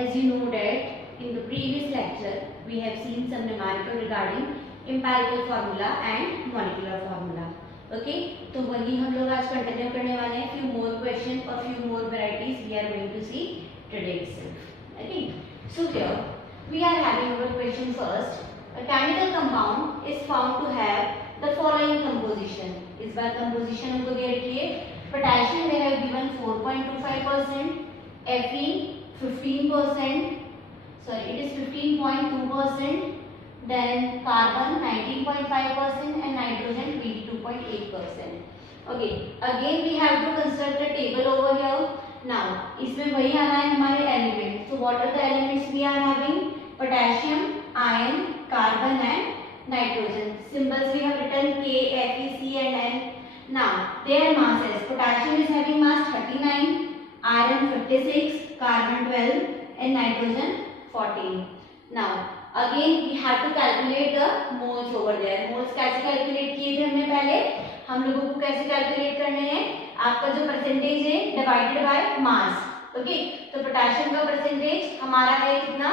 as you know that in the previous lecture we have seen some numerical regarding empirical formula and molecular formula. Okay, तो वही हम लोग आज continue करने वाले हैं. Few more questions or few more varieties we are going to see today itself. Okay, so here we are having our question first. A chemical compound is found to have the following composition. इस बार composition हमको दे रखी है. Potassium they have given 4.25%, Fe 15%, sorry it is 15.2%, then carbon 19.5% and nitrogen 22.8%. Okay, again we have to construct a table over here. Now इसमें वही आना है हमारे element. So what are the elements we are having? Potassium, iron, carbon and nitrogen. Symbols we have written K, Fe, C and N. Now their masses. Potassium is having mass 39, iron 56, carbon 12 and nitrogen 14. Now again we have to calculate the moles over there. Moles कैसे calculate किए थे हमने पहले? हम लोगों को कैसे calculate करने हैं? आपका जो परसेंटेज है divided by mass. ओके, तो पोटेशियम का परसेंटेज हमारा है कितना?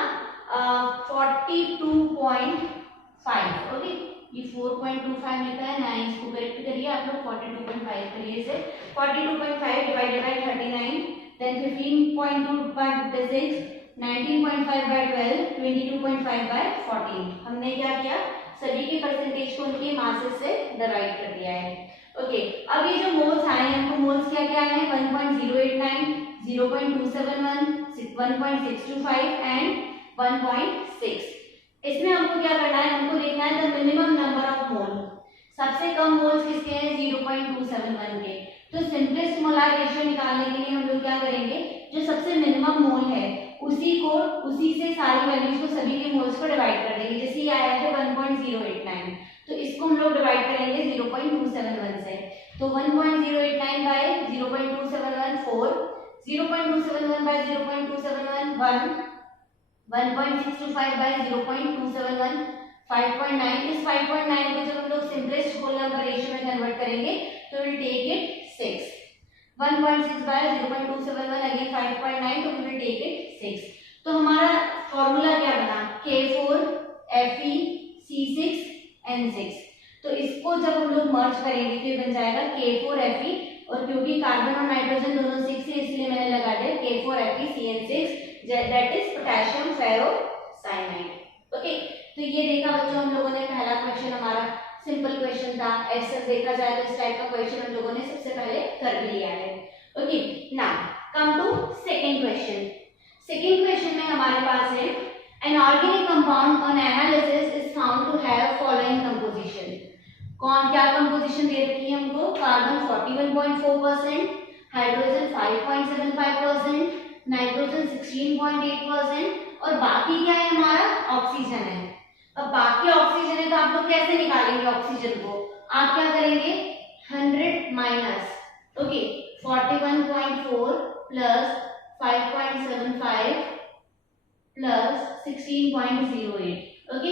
42.5. ओके, ये 4.25 मिलता है ना, इसको करेक्ट करिए आप लोग. 42.5 करिए इसे. 42.5 divided by 39, then 15.2 by 56, 19.5 by 12, 22.5 by 14. हमने क्या किया? सभी के परसेंटेज को उनके मासेस से डिवाइड कर दिया है. ओके, अब ये जो मोल्स आए हैं हमको मोल्स क्या क्या आए हैं? 1.089, 0.271, 1.625 एंड 1.6. इसमें हमको क्या करना है? हमको देखना है the minimum number of mole. सबसे कम मोल्स किसके हैं? 0.271 के. तो सिंपलेस्ट मोलार रेशियो निकालने के लिए हम लोग क्या करेंगे? जो सबसे मिनिमम मोल है उसी से सारी वैल्यूज को सभी के मोल्स को डिवाइड कर देंगे. जैसे ये आया है 1.089, तो इसको हम लोग डिवाइड करेंगे 0.271 से. तो 1.089 बाय 0.271 4, 0.271 बाय 0.271 1, 1.625 बाय 0.271 5.9. इस 5.9 को जब हम लोग सिंपलेस्ट होल नंबर रेशियो में कन्वर्ट करेंगे तो will take it 6. 1.6 by 0.271 again 5.9, तो विल टेक इट 6. तो हमारा फॉर्मूला क्या बना? K4 Fe C6 N6. तो इसको जब हम लोग मर्ज करेंगे तो बन जाएगा K4 Fe, और क्योंकि कार्बन और नाइट्रोजन दोनों 6 है इसलिए मैंने लगा दिया K4 Fe CN6, that is potassium ferrocyanide. Okay, तो ये देखा बच्चों हम लोगों ने पहला क्वेश्चन हमारा सिंपल क्वेश्चन था. ऐसा देखा जाए तो इस टाइप का क्वेश्चन हम लोगों ने सबसे पहले कर भी लिया है. Okay, now come to second question. Second question में हमारे पास है an organic compound on analysis is found to have following composition. कौन क्या कंपोजिशन दे रखी है हमको? कार्बन 41.4%, हाइड्रोजन 5.75%, नाइट्रोजन 16.8% और बाकी क्या है हमारा? ऑक्सीजन है. अब बाकी ऑक्सीजन है तो आप लोग कैसे निकालेंगे ऑक्सीजन को? आप क्या करेंगे? 100 माइनस 41.4 प्लस 5.75 प्लस 16.08. ओके,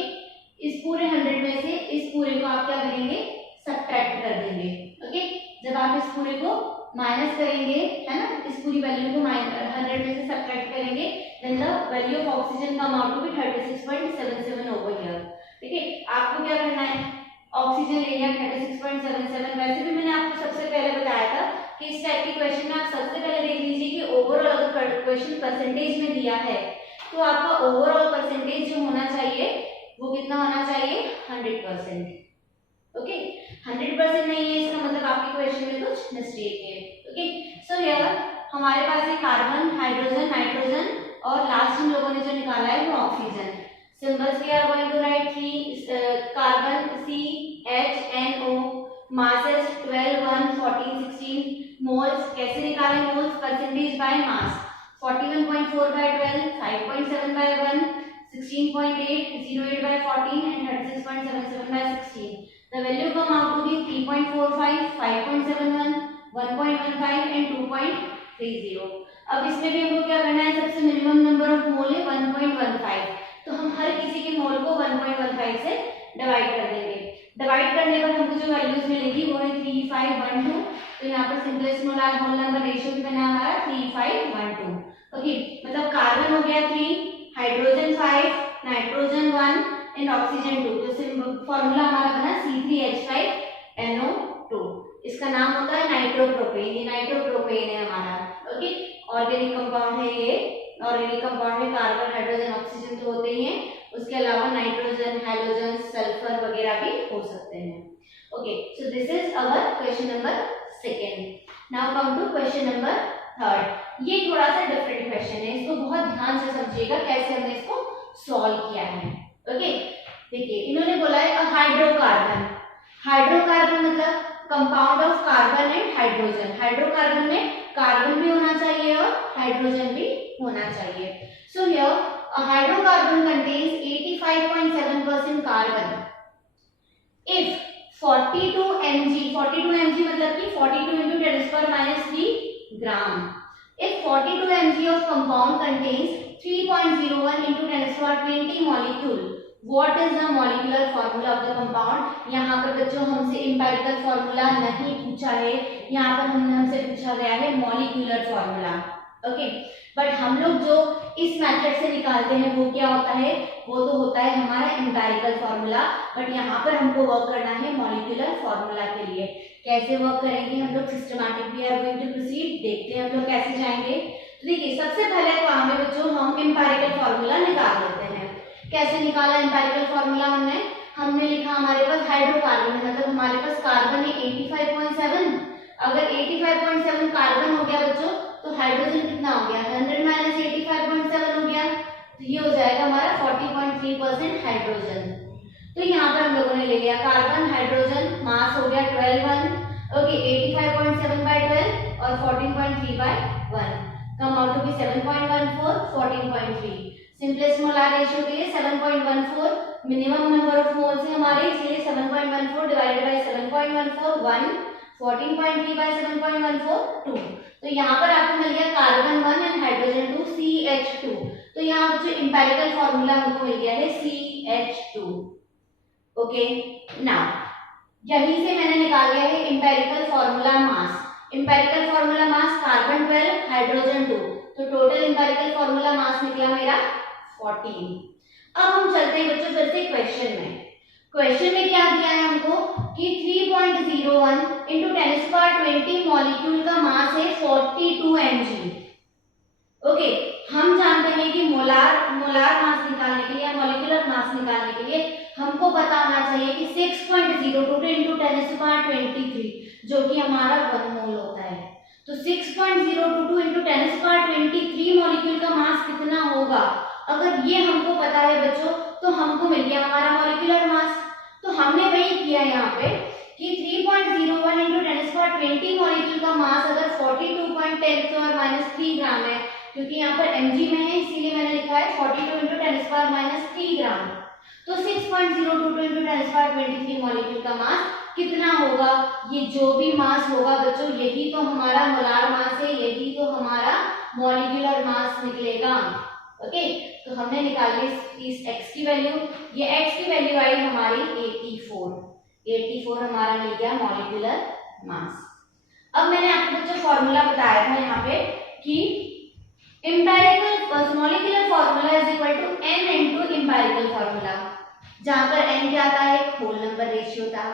इस पूरे 100 में से इस पूरे को आप क्या करेंगे? सब्ट्रैक्ट कर देंगे. ओके, जब आप इस पूरे को माइनस करेंगे, है ना, इस पूरी वैल्यू को 100 में से सब्ट्रैक्ट करेंगे, then the value of oxygen come out to be 36.77 over here. ठीक है, आपको क्या करना है? ऑक्सीजन ले लिया 36.77. वैसे भी मैंने आपको सबसे पहले बताया था कि इस टाइप के क्वेश्चन में आप सबसे पहले देख लीजिए कि ओवरऑल अगर क्वेश्चन परसेंटेज में दिया है तो आपका ओवरऑल परसेंटेज जो होना चाहिए वो कितना होना चाहिए? 100%. ओके, 100% नहीं है इसका मतलब आपके क्वेश्चन में कुछ मिस्टेक है. ओके, सो हियर हमारे पास है कार्बन, हाइड्रोजन, नाइट्रोजन और लास्ट हम लोगों ने जो निकाला है वो oxygen. Symbols we are going to write carbon CHNO, masses 12, 1, 14, 16. Moles कैसे निकालें? Moles percentage by mass. 41.4 by 12, 5.7 by 1, 16.8, 08 by 14 and 36.77 by 16. The value come out to be 3.45, 5.71, 1.15 and 2.30. अब इसमें भी हमको क्या करना है? सबसे मिनिमम नंबर ऑफ मोल है 1.15, तो हम हर किसी के मोल को 1.15 से डिवाइड कर देंगे. डिवाइड करने पर हमको जो वैल्यूज मिलेगी वो है 3512. तो यहाँ पर simplest molar whole number ratio भी बना हमारा 3512. ओके, मतलब कार्बन हो गया 3, हाइड्रोजन 5, नाइट्रोजन 1 एंड ऑक्सीजन 2। तो फॉर्मूला हमारा बना C3H5NO2। इसका नाम होता है नाइट्रोप्रोपेन। ये नाइट्रोप्रोपेन है हमारा। ओके, ऑर्गेनिक कंपाउंड है ये। ऑर्गेनिक कंपाउंड में कार्बन, हाइड्रोजन, ऑक्सीजन तो होते ही हैं, उसके अलावा नाइट्रोजन, हैलोजन, सल्फर वगैरह भी हो सकते हैं। Okay, so this is our question number second. Now come to question number third. ये थोड़ा सा डिफरेंट क्वेश्चन है, इसको बहुत ध्यान से समझिएगा कैसे हमने इसको सॉल्व किया है। ओके, देखिए इन्होंने बोला है हाइड्रोकार्बन। हाइड्रोकार्बन मतलब compound of carbon and hydrogen. Hydrocarbon में कार्बन भी होना चाहिए और हाइड्रोजन भी होना चाहिए। So here a hydrocarbon contains 85.7% carbon if 42 mg मतलब कि 42 into 10⁻³ gram। If 42 mg of compound contains 3.01 into 10⁻20 molecule, what is the molecular formula of the compound? यहाँ पर बच्चों हमसे empirical formula नहीं पूछा है, यहाँ पर हमसे पूछा गया है molecular formula। ओके, बट हम लोग जो इस मेथड से निकालते हैं वो क्या होता है, वो तो होता है हमारा एम्पेरिकल फॉर्मूला। बट यहाँ पर हमको वर्क करना है मॉलिक्यूलर फॉर्मूला के लिए। कैसे वर्क करेंगे हम लोग, systematic we are going to proceed. देखते हैं हम लोग कैसे जाएंगे। तो देखिए सबसे पहले काम है बच्चों, हम एम्पेरिकल फॉर्मूला निकाल लेते हैं। कैसे निकाला एम्पेरिकल फॉर्मूला हमने लिखा हमारे पास हाइड्रोकार्बन है, मतलब हमारे पास कार्बन है 85.7। अगर 85.7 कार्बन हो गया बच्चों तो हाइड्रोजन कितना हो गया, 100 माइनस 85.7 हो गया, तो ये हो जाएगा हमारा 40.3% हाइड्रोजन। तो यहाँ पर हम लोगों ने ले लिया कार्बन, हाइड्रोजन, मास हो गया 12 ओके, 85.7 by 12 और 14.3 by 1 come out to be 7.14 14.3। Simplest molar ratio के लिए 7.14 मिनिमम नंबर ऑफ मोल्स है हमारे, इसलिए 7.14 डिवाइडेड बाय 7.14 1, 14.3 by 7.14 2। तो यहाँ पर आपको मिल गया कार्बन 1 एंड हाइड्रोजन 2 CH2। तो यहाँ जो एम्पेरिकल फॉर्मूला हमको मिल गया है CH2। ओके, नाउ यहीं से मैंने निकाल लिया है empirical formula mass. Empirical formula mass carbon 12 hydrogen 2, तो टोटल एम्पेरिकल फॉर्मूला मास निकला मेरा 14। अब हम चलते हैं बच्चों फिर से क्वेश्चन में। क्वेश्चन में क्या दिया है हमको कि 3.01 into 10⁻20 मॉलिक्यूल का मास है 42 mg। ओके, हम जानते हैं कि मोलार मास निकालने के लिए या मॉलिक्यूलर मास निकालने के लिए हमको पता होना चाहिए कि 6.02 into 10⁻23 जो कि हमारा 1 मोल होता है। तो 6.022 into 10⁻23 मॉलिक्यूल का मास कितना होगा, अगर ये हमको पता है बच्चों तो हमको मिल गया हमारा मॉलिक्यूलर मास। तो हमने वही किया यहाँ पे कि 3.01 into 10⁻20 मॉलिक्यूल का मास अगर 42.10⁻³ ग्राम है, क्योंकि यहाँ पर mg में है इसीलिए मैंने लिखा है 42 into 10⁻³ ग्राम। तो 6.022 into 10⁻23 मॉलिक्यूल का मास कितना होगा, ये जो भी मास होगा बच्चों यही तो हमारा मोलार मास है, यही तो हमारा मॉलिक्यूलर मास निकलेगा। ओके, तो हमने निकाली इस x की वैल्यू, ये x की वैल्यू आई हमारी 84 हमारा मिल गया मॉलिक्यूलर मास। अब मैंने आपको बच्चों फॉर्मूला बताया था यहाँ पे कि empirical molecular formula is equal to n into empirical formula, जहां पर n क्या था, एक होल नंबर रेशियो था।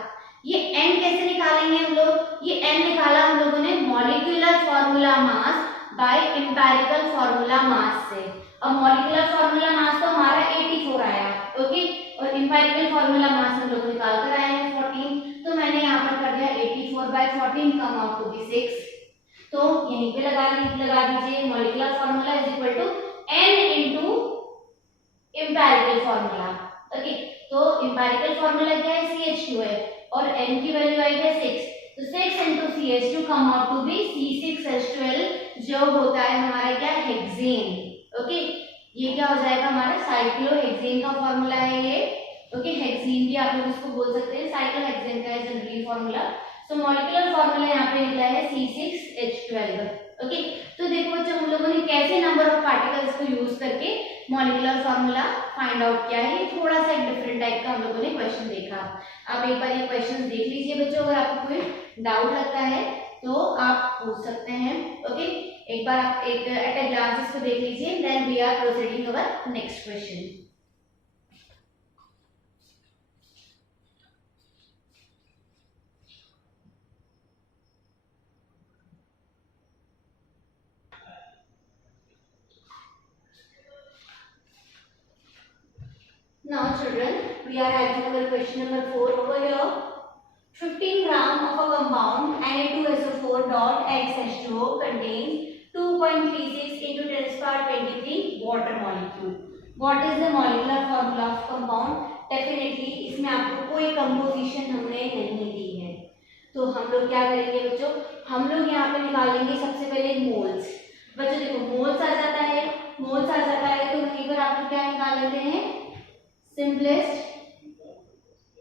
ये n कैसे निकालेंगे हम लोग, ये n निकाला हम लोगों ने molecular formula mass by empirical formula mass से। अब मॉलिक्यूलर फॉर्मूला मास तो हमारा 84 आया, ओके, और एम्पेरिकल फॉर्मूला मास हम लोग निकाल कर आए हैं 14। तो मैंने यहाँ पर कर दिया 84/14 कम आउट टू बी 6। तो यहीं पे लगा दीजिए molecular formula is equal to n into empirical formula. Okay, तो एम्पेरिकल फॉर्मूला क्या है, CH2 है और n की वैल्यू आई है 6, तो 6 into CH2 come out to be C6H12 जो होता है हमारा क्या, हेक्सेन। ओके, ये क्या हो जाएगा हमारा साइक्लोहेक्सेन का फॉर्मूला है ये। ओके, हेक्सेन भी आप लोग इसको बोल सकते हैं, साइक्लोहेक्सेन का है जनरली फॉर्मूला। सो मॉलिक्यूलर फॉर्मूला यहाँ पे निकला है C6H12। ओके, तो देखो बच्चों हम लोगों ने कैसे नंबर ऑफ पार्टिकल्स को यूज करके मॉलिक्यूलर फॉर्मूला फाइंड आउट किया है। ये थोड़ा सा एक डिफरेंट टाइप का हम लोगों ने क्वेश्चन देखा। आप एक बार ये क्वेश्चन देख लीजिए बच्चों, अगर आपको कोई डाउट लगता है तो आप पूछ सकते हैं। ओके, एक बार आप एक एट अ ग्लांस इसको देख लीजिए, then we are proceeding our next question. Now children, we are having our question number 4 over here. 15 gram of a compound Na2SO4 dot XH2O contains 2.36 into 10 to the power 23 water molecule. What is the molecular formula of compound? Definitely इसमें आपको कोई composition हमने नहीं दी है, तो हम लोग क्या करेंगे बच्चों, हम लोग यहाँ पे निकालेंगे सबसे पहले मोल्स। बच्चों देखो मोल्स आ जाता है, मोल्स आ जाता है तो वहीं पर आप लोग क्या निकाल लेते हैं, सिंपलेस्ट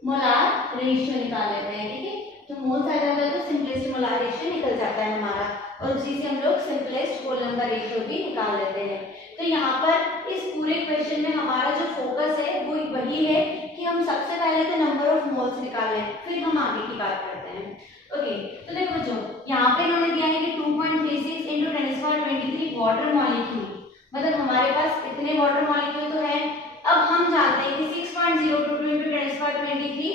मोलार रेशियो निकाल लेते हैं। ठीक है, तो मोल्स आ जाता है तो सिंपलेस्ट मोलार रेशियो निकल जाता है हमारा, और उसी से हम लोग सिंपलेस्ट होल नंबर रेशियो भी निकाल लेते हैं। तो यहाँ पर इस पूरे क्वेश्चन में हमारा जो फोकस है वो वही है कि हम सबसे पहले तो नंबर ऑफ मोल्स निकालें, फिर हम आगे की बात करते हैं। ओके, तो देखो बच्चों यहाँ पे इन्होंने दिया है कि 2.36 into 10 to the power 23 water molecule, मतलब हमारे पास इतने वाटर मॉलिक्यूल तो है। अब हम जानते हैं कि 6.022 into 10 to the power 23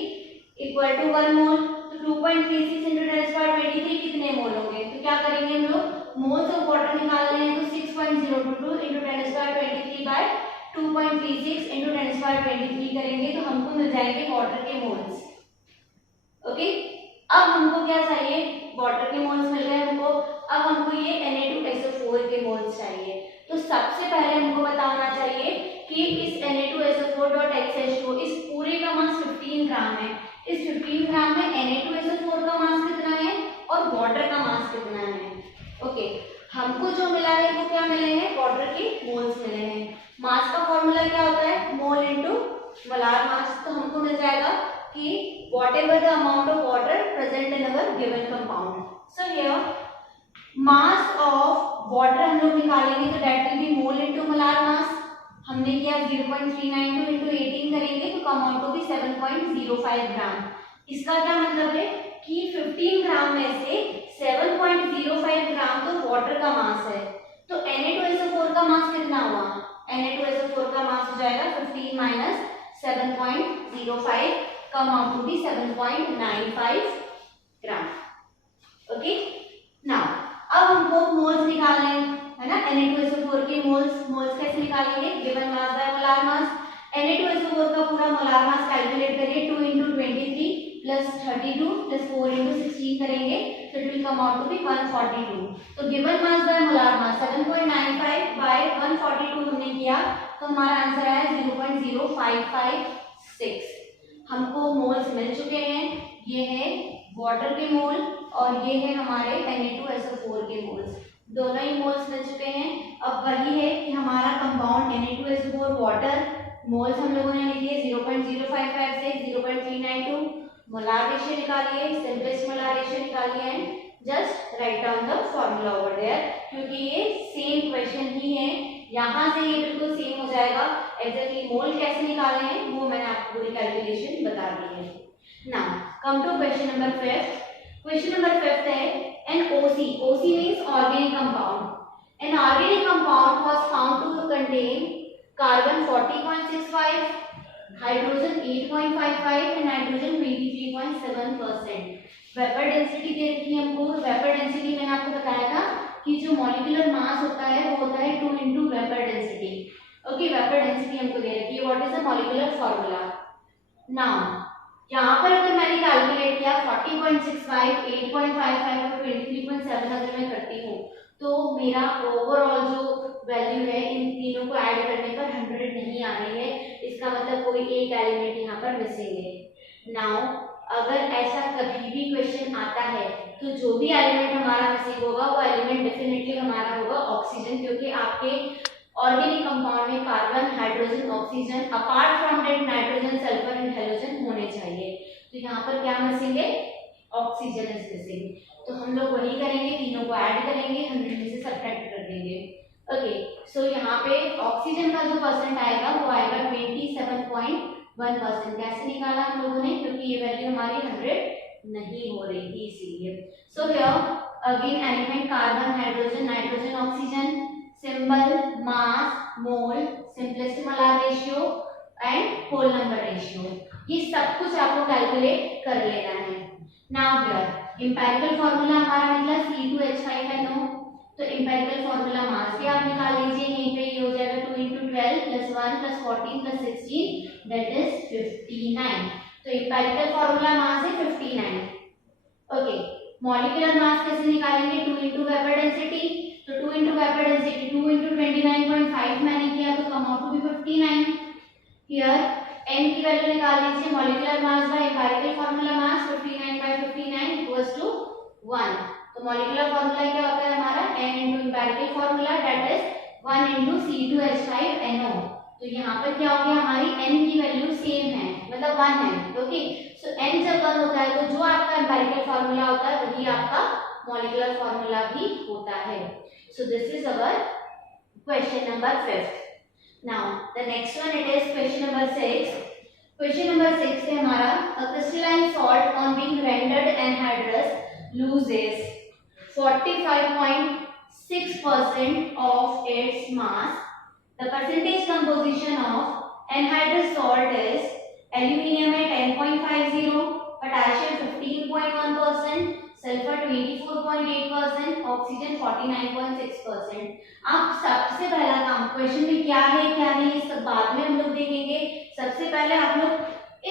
equal to 1 mole, तो 2.36 into 10 to the power 23 कितने मोल होंगे, तो क्या करेंगे हम लोग, मोल्स ऑफ वाटर निकालने हैं तो 6.022 into 10 to the power 23 by 2.36 into 10 to the power 23 करेंगे तो हमको मिल जाएंगे वाटर के मोल्स। ओके, अब हमको क्या चाहिए, वाटर के मोल्स मिल गए हमको, अब हमको ये Na2SO4 के मोल्स चाहिए। तो सबसे पहले हमको बताना चाहिए कि इस Na2SO4.XH2 इस पूरे का मास 15 ग्राम है, इस 15 ग्राम में Na2SO4 का मास कितना है और वाटर का मास कितना है। ओके, हमको जो मिला है वो क्या मिले हैं, वाटर के मोल्स मिले हैं। मास का फॉर्मूला क्या होता है, मोल इनटू मोलार मास, तो हमको मिल जाएगा कि whatever the amount of water present in our given compound. So here mass of water हम लोग निकालेंगे तो that will be mole into molar mass, हमने किया 0.392 into 18 करेंगे तो कम आउट होगी 7.05 ग्राम। इसका क्या मतलब है कि 15 ग्राम में से 7.05 ग्राम तो वाटर का मास है, तो Na2SO4 का मास कितना हुआ, Na2SO4 का मास हो जाएगा 15 minus 7.05, come out to be 7.95 gram. Okay, now अब हमको मोल्स निकालने है ना, Na2SO4 के मोल्स कैसे निकालेंगे, given mass by molar mass. Na2SO4 का पूरा मोलार मास कैलकुलेट करिए, 2 into 23 plus 32 plus 4 into 16 करेंगे तो it will come out to be 142। तो given mass by molar mass 7.95 by 142 हमने किया तो हमारा आंसर आया 0.0556। हमको मोल्स मिल चुके हैं, ये है वाटर के मोल और ये है हमारे Na2SO4 के मोल्स, दोनों ही मोल्स मिल चुके हैं। अब वही है कि हमारा कंपाउंड Na2SO4 वाटर मोल्स हम लोगों ने लिखे 0.0556 से 0.392, मोलार रेशियो निकालिए, सिंपलेस्ट मोलार रेशियो निकालिए and just write down the formula over there, क्योंकि ये सेम क्वेश्चन ही है, यहाँ से ये बिल्कुल सेम हो जाएगा। एग्जैक्टली मोल कैसे निकाले हैं वो मैंने आपको पूरी कैलकुलेशन बता दी है। Now come to question number 5। Question number 5 है an OC means organic compound. An organic compound was found to contain carbon 40.65, hydrogen 8.55 and nitrogen 23.7%। Vapour density दे रखी है हमको, वेपर डेंसिटी मैंने आपको बताया था कि जो मॉलिक्यूलर मास होता है वो होता है 2 into vapour density. Okay, vapour density हमको दे रखी है, what is the molecular formula. Now यहाँ पर अगर मैंने कैलकुलेट किया 40.65, 8.55 और 23.7 अगर मैं करती हूँ तो मेरा ओवरऑल जो वैल्यू है इन तीनों को ऐड करने पर 100 नहीं आ रही है, इसका मतलब कोई एक एलिमेंट यहाँ पर मिसिंग है। नाउ अगर ऐसा कभी भी क्वेश्चन आता है तो जो भी एलिमेंट हमारा मिसिंग होगा वो एलिमेंट डेफिनेटली हमारा होगा ऑक्सीजन, क्योंकि आपके ऑर्गेनिक कंपाउंड में carbon, hydrogen, oxygen apart from that nitrogen, sulphur and halogen होने चाहिए। तो यहाँ पर क्या मिसिंग है, ऑक्सीजन इज मिसिंग, तो हम लोग वही करेंगे, तीनों को ऐड करेंगे, 100 में से सब्ट्रैक्ट कर देंगे। ओके, सो यहाँ पे ऑक्सीजन का जो परसेंट आएगा वो आएगा 27.1%। कैसे निकाला हम लोगों ने, क्योंकि ये वैल्यू हमारी 100 नहीं हो रही थी इसीलिए। So here again element carbon, hydrogen, nitrogen, oxygen, symbol, mass, mole, simplest molar ratio and whole number ratio, ये सब कुछ आपको कैलकुलेट कर लेना है। नाउ हियर एम्पिरिकल फार्मूला हमारा निकला C2H5NO, तो एम्पिरिकल फार्मूला मास भी आप निकाल लीजिए, यहीं पे ये हो जाएगा 2 × 12 + 1 + 14 + 16 दैट इज 59। तो एम्पिरिकल फार्मूला मास है 59। ओके, मॉलिक्यूलर मास कैसे निकालेंगे? 2 × वेपर डेंसिटी, तो 2 × वेपर डेंसिटी 2 × 29.5 मैंने किया तो come out to be 59। Here n की वैल्यू निकाल लीजिए, molecular mass by empirical formula mass 59/59 equals to 1। तो मॉलिक्यूलर फार्मूला क्या होता है हमारा? n × empirical formula that is 1 × C2H5NO। तो यहाँ पर क्या हो गया, हमारी n की वैल्यू सेम है, मतलब 1 है। ओके, सो n जब 1 होता है तो जो आपका एम्पिरिकल फार्मूला होता है वही आपका मॉलिक्यूलर फार्मूला भी होता है। सो this is our question number 5। Now the next one it is question number 6. Question number 6 है हमारा, a crystalline salt on being rendered anhydrous loses 45.6% of its mass. The percentage composition of anhydrous salt is aluminium at 10.50, potassium 15.1%, sulfur 24.8%, oxygen 49.6%। अब सबसे पहला काम, question में क्या है क्या नहीं ये सब बाद में हम लोग देखेंगे। सबसे पहले आप लोग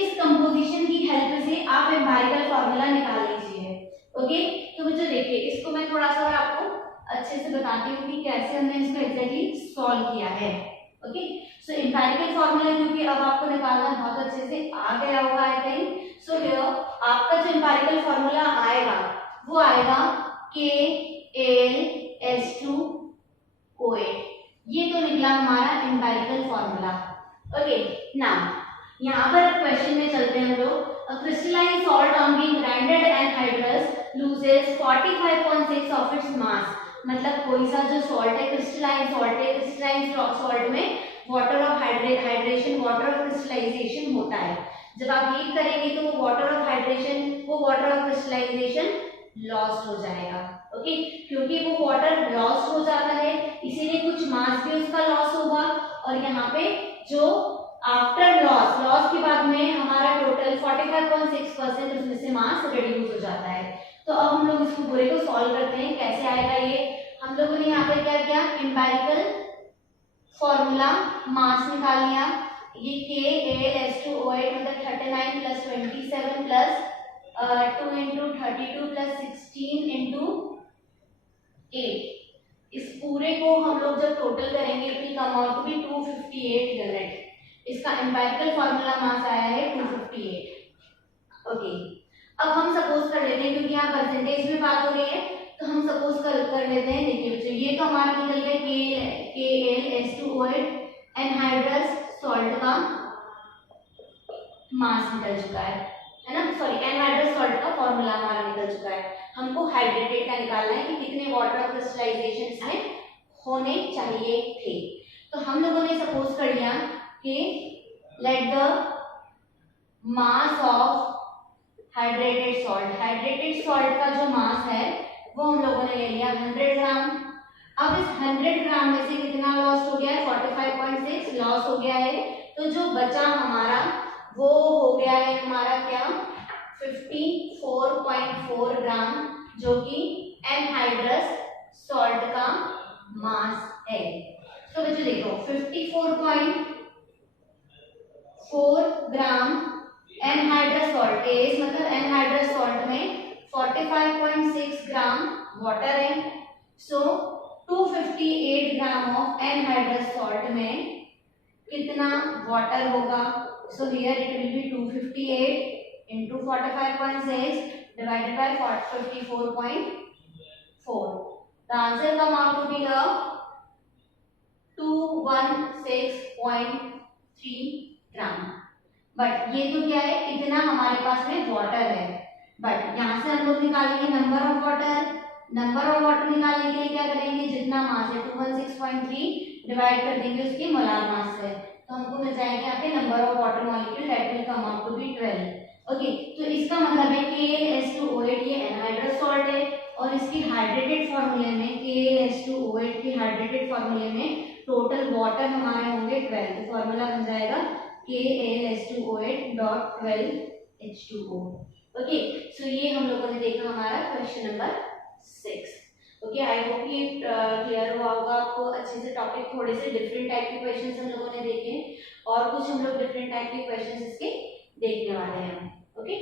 इस कंपोजिशन की हेल्प से आप एम्पिरिकल फार्मूला निकाल लीजिए। ओके, तो मुझे देखिए इसको मैं थोड़ा सा और आपको अच्छे से बताती हूँ कि कैसे हमने इसको एग्जैक्टली सॉल्व किया है। ओके, सो एम्पिरिकल फार्मूला क्योंकि अब आपको निकालना बहुत अच्छे से आ गया होगा आई थिंक। सो हियर आपका जो एम्पिरिकल फार्मूला आएगा वो आएगा KAlS2O8, ये तो निकला हमारा एम्पिरिकल फार्मूला। ओके, नाउ यहाँ पर क्वेश्चन में चलते हैं हम लोग। A crystalline salt on being rendered anhydrous loses 45.6 of its mass। मतलब कोई सा जो सॉल्ट है क्रिस्टलाइन सॉल्ट है, क्रिस्टलाइन सॉल्ट में water of hydration, water of crystallization होता है। जब आप हीट करेंगे तो वाटर ऑफ हाइड्रेशन, वो वाटर ऑफ क्रिस्टलाइजेशन लॉस्ट हो जाएगा। ओके, क्योंकि वो वाटर लॉस्ट हो जाता है इसीलिए कुछ मास भी उसका लॉस होगा। और यहाँ पे जो आफ्टर लॉस के बाद में हमारा टोटल 45.6% उसमें से मास रिड्यूस हो जाता है। तो अब हम लोग इसको पूरे को सॉल्व करते हैं, कैसे आएगा ये। हम लोगों ने यहाँ पे क्या किया, एम्पिरिकल फॉर्मूला मास निकाल लिया। ये KAlS2O8 मतलब 39 + 27 + 2 × 32 + 16 × 8, इस पूरे को हम लोग जब टोटल करेंगे it will come out to be 258 unit. इसका एम्पिरिकल फार्मूला मास आया है 258। ओके, अब हम सपोज कर लेते हैं क्योंकि यहाँ परसेंटेज में बात हो रही है तो हम सपोज कर लेते हैं। देखिए बच्चों ये तो हमारा निकल गया KAlS2O8 एनहाइड्रस सॉल्ट का मास निकल चुका है ना, सॉरी एनहाइड्रस सॉल्ट का फॉर्मूला हमारा निकल चुका है। हमको हाइड्रेटेड का निकालना है कि कितने वाटर ऑफ क्रिस्टलाइजेशन इसमें होने चाहिए थे। तो हम लोगों ने सपोज कर लिया कि let the mass of hydrated salt का जो मास है वो हम लोगों ने ले लिया 100 ग्राम। अब इस 100 ग्राम में से कितना लॉस हो गया है, 45.6 लॉस हो गया है। तो जो बचा हमारा वो हो गया है हमारा क्या, 54.4 ग्राम, जो कि एनहाइड्रस सॉल्ट का मास है। तो बच्चों देखो 54.4 ग्राम एनहाइड्रस सॉल्ट इज, मतलब एनहाइड्रस सॉल्ट में 45.6 ग्राम वाटर है। सो 258 ग्राम ऑफ एनहाइड्रस सॉल्ट में कितना वाटर होगा। So here it will be 258 into 45.6 divided by 54.4. The answer come out to be a 216.3 gram. But ये तो क्या है, इतना हमारे पास में वाटर है। बट यहाँ से हम लोग निकालेंगे नंबर ऑफ वाटर निकालने के लिए क्या करेंगे, जितना मास है 216.3 डिवाइड कर देंगे उसके मोलार मास से, तो हमको मिल जाएगा यहाँ पे number of water molecule that will come out to be 12। Okay, तो इसका मतलब है कि KAlS2O8 ये एनहाइड्रस सॉल्ट है और इसकी हाइड्रेटेड फॉर्मूले में KaH2O8 की हाइड्रेटेड फॉर्मूले में टोटल वाटर हमारे होंगे 12, तो फॉर्मूला बन जाएगा KaH2O8.12H2O। ओके, सो ये हम लोगों ने देखा हमारा question number 6। Okay, I hope ये क्लियर हुआ होगा आपको अच्छे से। टॉपिक थोड़े से डिफरेंट टाइप के क्वेश्चंस हम लोगों ने देखे हैं और कुछ हम लोग डिफरेंट टाइप के क्वेश्चंस इसके देखने वाले हैं। ओके।